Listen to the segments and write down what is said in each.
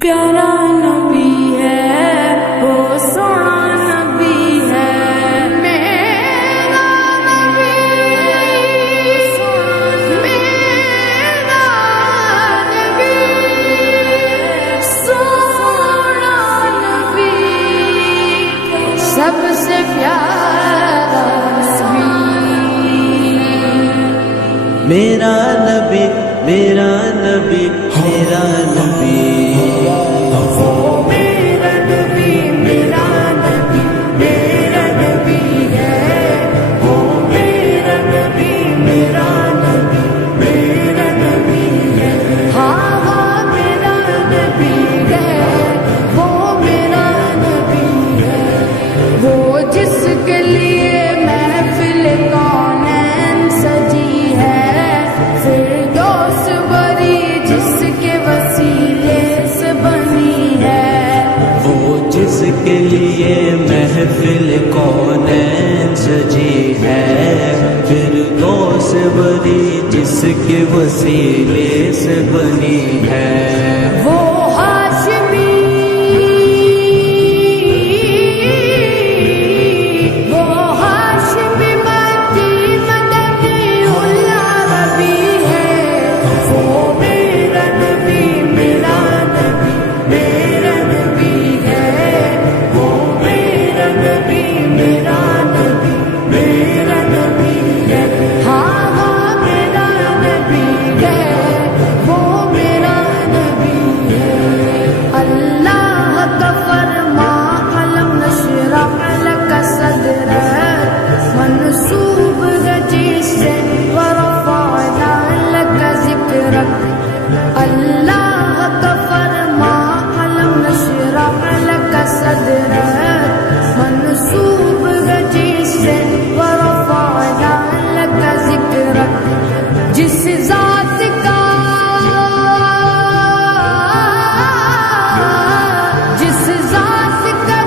پیارا نبی ہے وہ سونا نبی ہے میرا نبی میرا نبی سونا نبی سب سے پیارا نبی میرا نبی میرا نبی میرا نبی کے لیے محفل کونین سجی ہے فردوس بری جس کے وسیلے سے بنی ہے وہ ہاشمی مدی مدنی العربی ہے وہ میرا نبی میرا نبی میرا نبی ہے میرا نبی میرا نبی ہے ہاں ہاں میرا نبی ہے وہ میرا نبی ہے اللہ کا فرما علم نشرح لک صدرک منصوب ہے جس سے ورفعنا لک ذکرک اللہ کا فرما علم نشرح لک صدرک منصوب ہے جس سے ورفعنا لک ذکرک جس ذات کا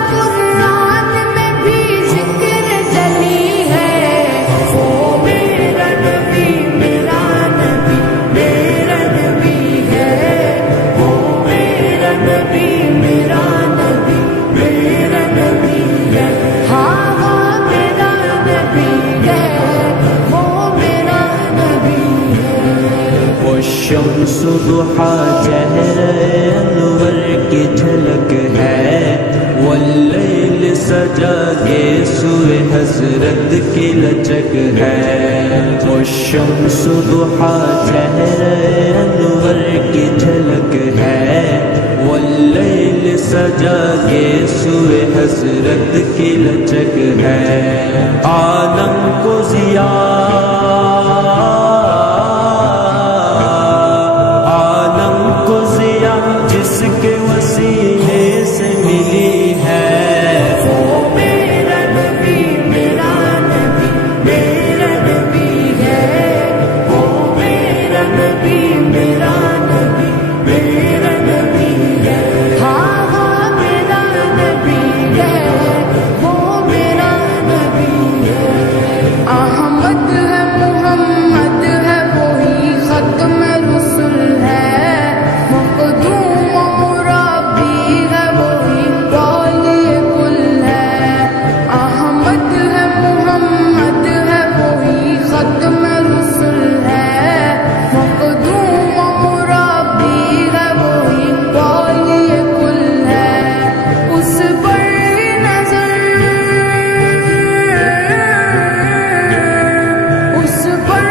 قرآن میں بھی ذکر جلی ہے وہ میرا نبی میرا نبی میرا نبی ہے وہ میرا نبی میرا نبی میرا نبی ہے ہاں ہاں میرا نبی ہے وہ میرا نبی ہے وہ شمس ضحیٰ چہرہ انور کی جھلک ہے واللیل سجا کے سوئے حضرت کی لچک ہے وہ شمس ضحیٰ چہرہ انور کی جھلک ہے واللیل سجا کے سوئے حضرت کی لچک ہے عالم کو ضیاء جس کے وسیلے سے ملی ہے وہ میرا نبی میرا نبی میرا نبی ہے وہ میرا نبی میرا نبی میرا نبی ہے ہاں ہاں میرا نبی ہے وہ میرا نبی ہے احمد ہے محمد ہے وہی ختم رسول ہے مقدوم مربی ہے وہی والی کل ہے احمد ہے محمد ہے وہی ختم رسول ہے مقدوم مربی ہے وہی والی کل ہے اس پر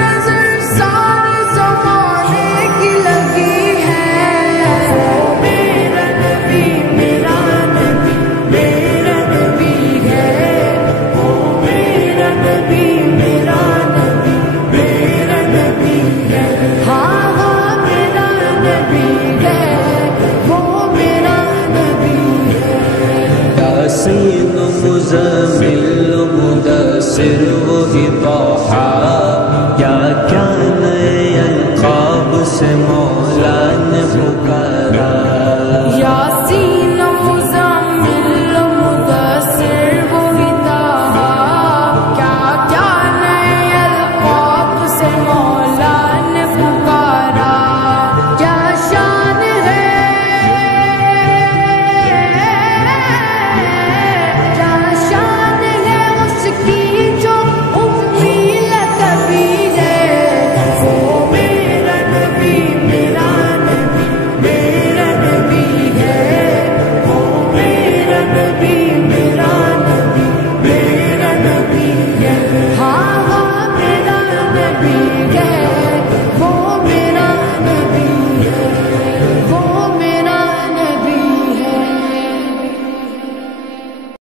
نظر سارے زمانے کی لگی ہے وہ میرا نبی میرا نبی میرا نبی ہے وہ میرا نبی میرا نبی میرا نبی ہے ہاں ہاں میرا نبی ہے وہ میرا نبی ہے یاسین مزمل مدثر وہی طٰہٰ